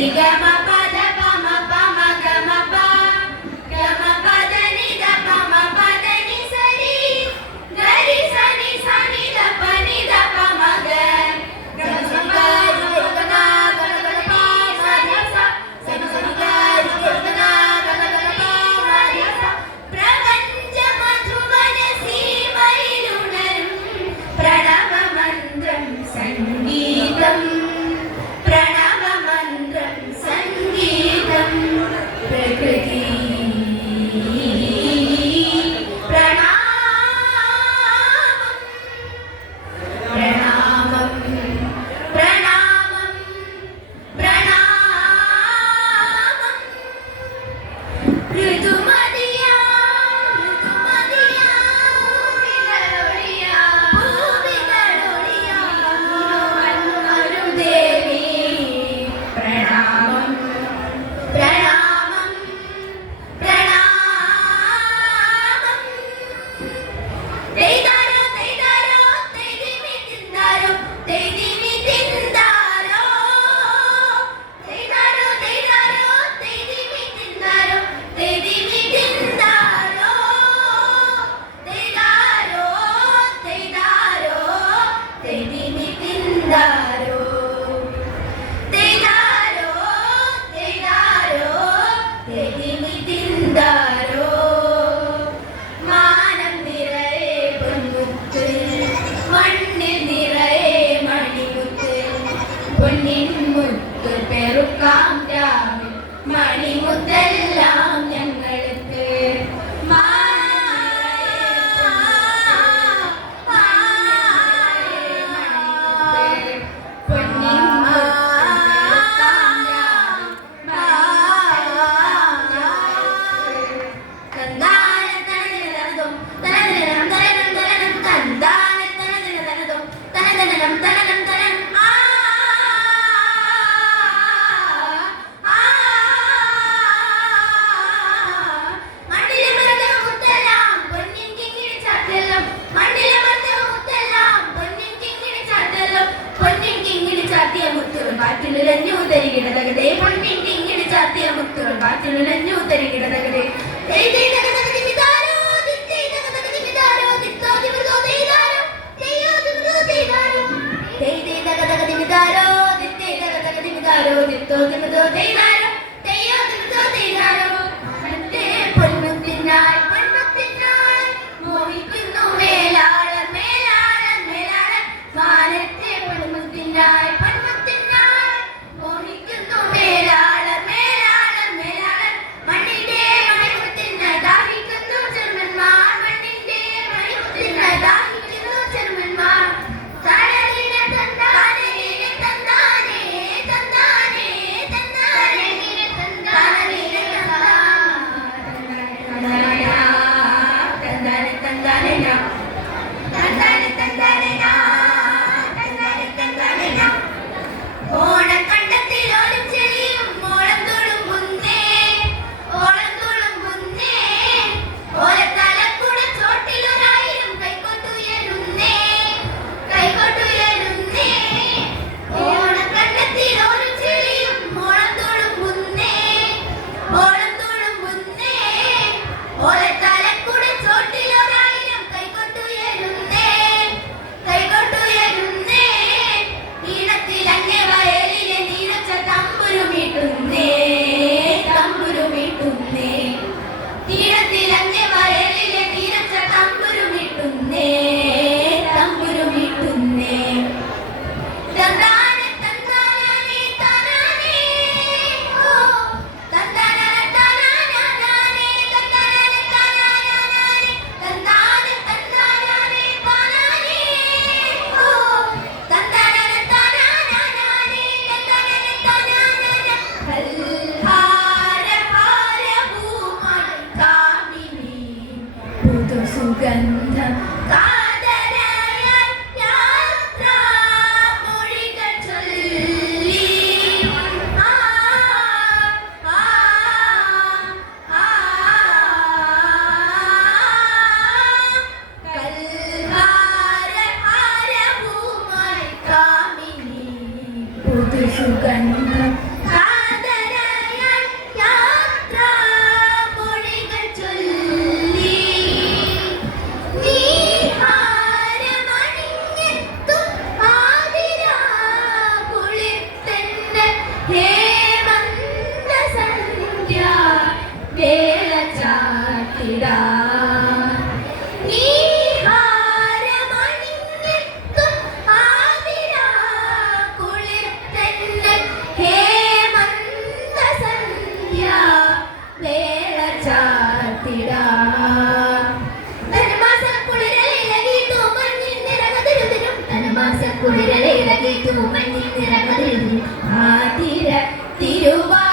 ni my. തരികിടതകടെ മണ്ണിന്റെ ഇങ്ങനെ ചാത്തിയ മുത്തുകൾ കാറ്റിലൊലഞ്ഞു തരികിടതകടെ ോ ദിത്തോ ദിമതോ ദൈതാ കുതിരയിലകി ആതിര തിരുവാ